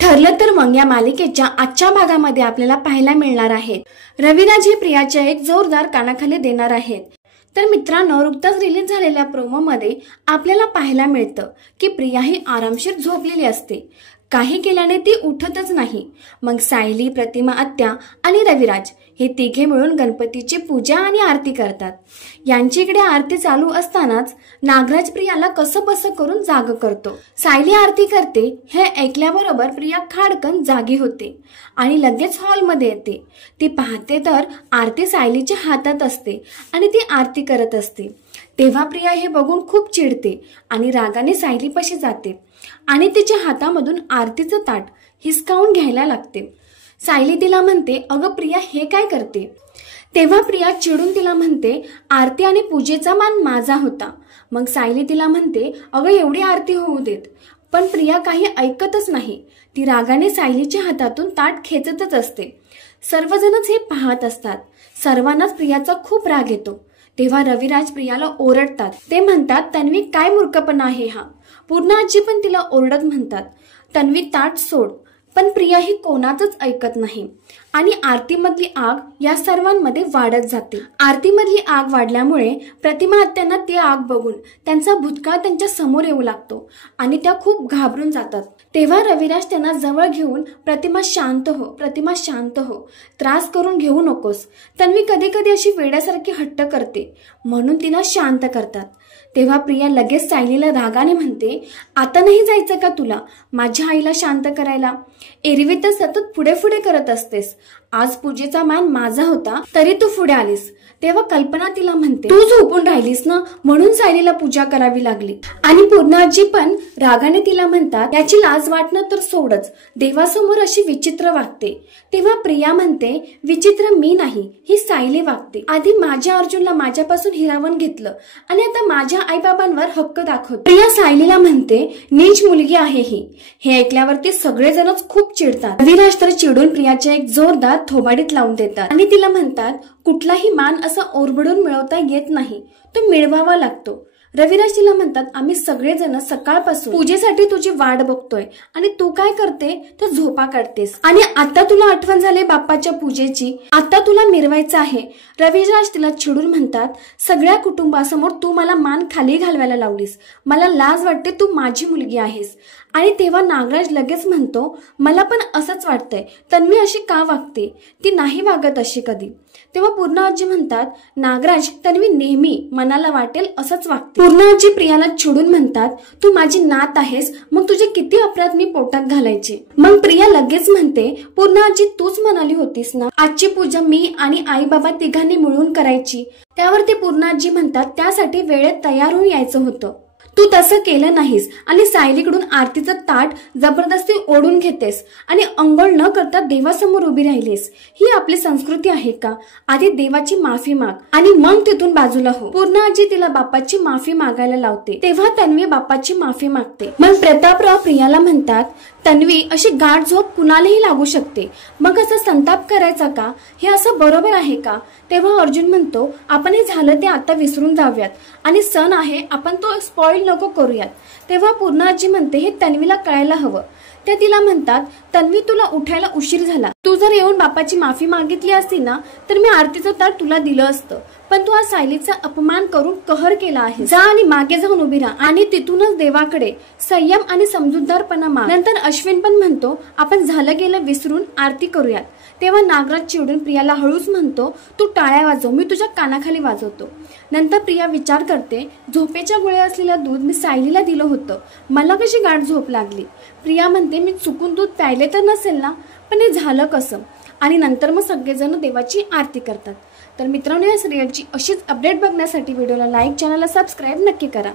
ठरलं तर मग या मालिकेच्या आजच्या भागामध्ये आपल्याला पाहायला मिळणार आहे रविराज हे प्रियाच्या एक जोरदार कानाखाली देणार आहेत। तर मित्रांनो, नुकताच रिलीज झालेल्या प्रोमो मध्ये आपल्याला पाहायला मिळतं की प्रिया ही आरामशीर झोपलेली असते। काही केल्याने ती उठतच नाही। मग सायली, प्रतिमा आत्या आणि रविराज हे तिघे मिळून गणपतीची पूजा आणि आरती करतात। यांची इकडे आरती चालू असतानाच नागराज प्रियाला कसंबसं करून जाग करतो। सायली आरती करते हे ऐकल्याबरोबर प्रिया खाडकन जागी होते आणि लगेच हॉलमध्ये येते। ती पाहते तर आरती सायलीच्या हातात असते आणि ती आरती करत असते। तेव्हा प्रिया हे बघून खूप चिडते आणि रागाने सायलीपाशी जाते आणि तिच्या हातामधून आरतीचं ताट हिसकावून घ्यायला लागते। सायली तिला म्हणते, अगं प्रिया हे काय करते? तेव्हा प्रिया चिडून तिला म्हणते, आरती आणि पूजेचा मान माझा होता। मग सायली तिला म्हणते, अगं एवढी आरती होऊ देत। पण प्रिया काही ऐकतच नाही। ती रागाने सायलीच्या हातातून ताट खेचतच असते। सर्वजणच हे पाहत असतात। सर्वांनाच प्रियाचा खूप राग येतो। तेव्हा रविराज प्रियाला ओरडतात। ते म्हणतात, तन्वी काय मूर्खपणा आहे हा? पूर्ण आजी पण तिला ओरडत म्हणतात, तन्वी ताट सोड। पण प्रिया ही कोणाचंच ऐकत नाही आणि आरतीमधली आग या सर्वांमध्ये वाढत जाते। आरतीमधली आग वाढल्यामुळे प्रतिमा आत्यांना ती आग बघून त्यांचा भूतकाळ त्यांच्या समोर येऊ लागतो आणि त्या खूप घाबरून जातात। तेव्हा रविराज त्यांना जवळ घेऊन, प्रतिमा शांत हो, प्रतिमा शांत हो, त्रास करून घेऊ नकोस। तन्वी कधी कधी अशी वेड्यासारखी हट्ट करते म्हणून तिला शांत करतात। तेव्हा प्रिया लगेच सायलीला रागाने म्हणते, आता नाही जायचं का तुला माझ्या आईला शांत करायला? एरवी तर सतत पुढे पुढे करत असतेस। आज पूजेचा मान माझा होता तरी तू पुढे आलीस। तेव्हा कल्पना तिला म्हणते, तू झोपून राहिलीस ना म्हणून सायलीला पूजा करावी लागली। आणि पूर्ण आजी पण रागाने तिला म्हणतात, याची लाज वाटणं तर सोडच, देवासमोर अशी विचित्र वागते। तेव्हा प्रिया म्हणते, विचित्र मी नाही, ही सायली वागते। आधी माझ्या अर्जुनला माझ्यापासून हिरावून घेतलं आणि आता माझ्या आईबाबांवर हक्क दाखवते। प्रिया सायलीला म्हणते, नीच मुलगी आहे ही। हे ऐकल्यावरती सगळेजणच खूप चिडतात। रविराज तर चिडून प्रियाच्या एक जोरदार थोबाडीत लावून देतात आणि तिला म्हणतात, कुठलाही मान असा ओरबडून मिळवता येत नाही, तो मिळवावा लागतो। रविराज तिला म्हणतात, आम्ही सगळेजण सकाळपासून पूजेसाठी तुझी वाट बघतोय आणि तू काय करते तर झोपा काढतेस आणि आता तुला आठवण झाली बाप्पाच्या पूजेची, आता तुला मिरवायचं आहे। रविराज तिला चिडून म्हणतात, सगळ्या कुटुंबासमोर तू मला मान खाली घालवायला लावलीस, मला लाज वाटते, तू माझी मुलगी आहेस। आणि तेव्हा नागराज लगेच म्हणतो, मला पण असंच वाटतंय, तन्वी अशी का वागते? ती नाही वागत अशी कधी। तेव्हा पूर्ण आजी म्हणतात, नागराज तन्वी नेहमी मनाला वाटेल असंच वागते। पूर्ण आजी प्रियाला चिडून म्हणतात, तू माझी नात आहेस, मग तुझे किती अपराध मी पोटात घालायचे? मग प्रिया लगेच म्हणते, पूर्ण आजी तूच म्हणाली होतीस ना आजची पूजा मी आणि आई बाबा तिघांनी मिळून करायची। त्यावरती पूर्ण आजी म्हणतात, त्यासाठी वेळेत तयार होऊन यायचं होतं, तू तसं केलं नाहीस आणि सायलीकडून आरतीचं ताट जबरदस्ती ओढून घेतेस आणि अंघोळ न करता देवासमोर उभी राहिलीस। ही आपली संस्कृती आहे का? आधी देवाची माफी माग आणि मग तिथून बाजूला हो। पूर्ण आजी तिला बाप्पाची माफी मागायला लावते। तेव्हा तन्वी बाप्पाची माफी मागते। मग प्रतापराव प्रियाला म्हणतात, तन्वी अशी गाढ झोप कुणालाही लागू शकते, मग असं संताप करायचा का? हे असं बरोबर आहे का? तेव्हा अर्जुन म्हणतो, आपण हे झालं ते आता विसरून जाऊयात आणि सण आहे, आपण तो स्पॉइल नको करूयात। तेव्हा पूर्ण आजी म्हणते, हे तन्वीला कळायला हवं। त्या तिला म्हणतात, तन्वी तुला उठायला उशीर झाला, तू जर येऊन बाप्पाची माफी मागितली असती ना तर मी आरतीचं ताट तुला दिलं असतं, पण तू आज सायलीचा अपमान करून कहर केला आहे। जा आणि मागे जाऊन उभी राहा आणि तिथूनच देवाकडे संयम आणि समजूतदारपणा माग। नंतर अश्विन पण म्हणतो, आपण झालं गेलं विसरून आरती करूयात। तेव्हा नागराज चिडून प्रियाला हळूच म्हणतो, तू टाळ्या वाजव, मी तुझ्या कानाखाली वाजवतो। नंतर प्रिया विचार करते, झोपेच्या गोळ्या असलेलं दूध मी सायलीला दिलं होतं, मला कशी गाढ झोप लागली? प्रिया म्हणते, मी चुकून दूध प्यायले तर नसेल ना, पण हे झालं कसं? आणि नंतर मग सगळेजण देवाची आरती करतात। तर मित्रांनो, या सिरियलची अशीच अपडेट बघण्यासाठी व्हिडिओला लाईक, चॅनलला सबस्क्राईब नक्की करा।